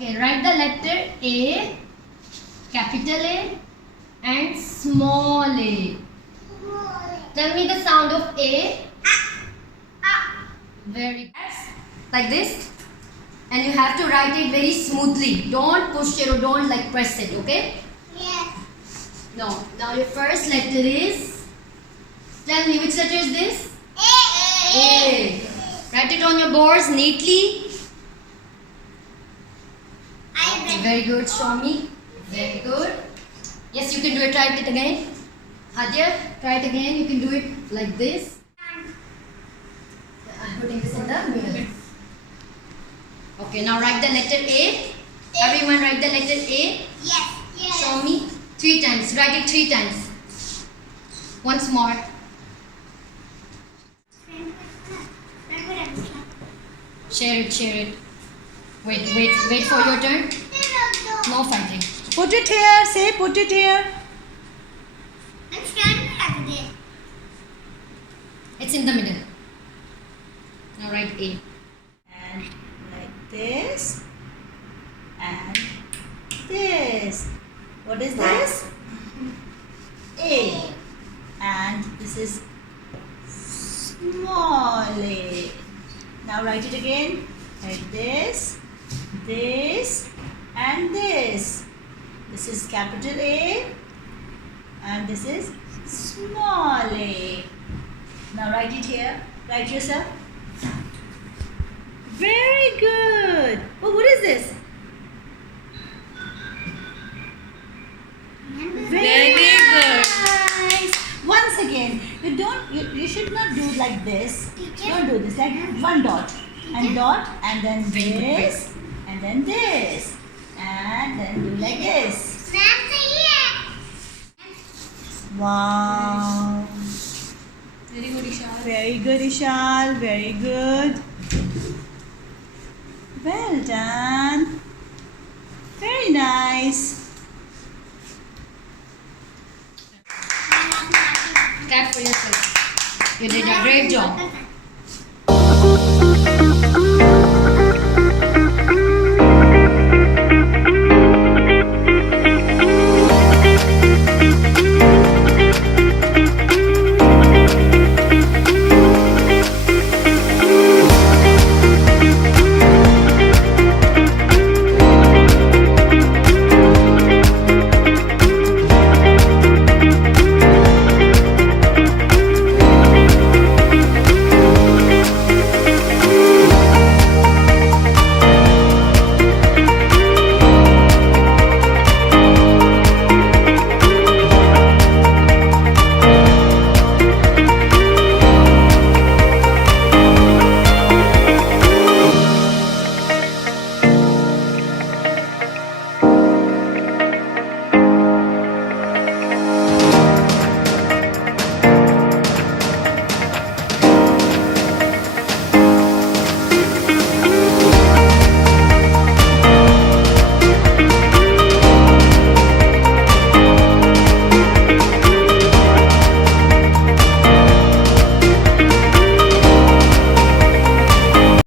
Okay, write the letter A, capital A and small a. Tell me the sound of A. Very like this. And you have to write it very smoothly. Don't push it or don't like press it, okay? Yes. No. Now your first letter is. Tell me which letter is this? A. Write it on your boards neatly. Okay, very good. Show me. Very good. Yes, you can do it. Try it again. Adya, try it again. You can do it like this. I'm putting this in the middle. Okay, now write the letter A. Everyone write the letter A. Yes. Show me 3 times. Write it 3 times. Once more. Share it. Wait for your turn. No fighting. Put it here. Say put it here. I'm standing at it. It's in the middle. Now write A. And like this. And this. What is this? A. And this is small a. Now write it again. Like this, this, and this. This is capital A. And this is small a. Now write it here. Write yourself. Very good. Oh, what is this? Very good. Nice. Once again, you should not do like this. Teacher? Don't do this. Like one dot and dot and then Very good, very this and then this and then do like this. Wow. Very good, Ishal. Very good, Ishal. Very good. Well done. Very nice. Clap for yourself. You did a great job.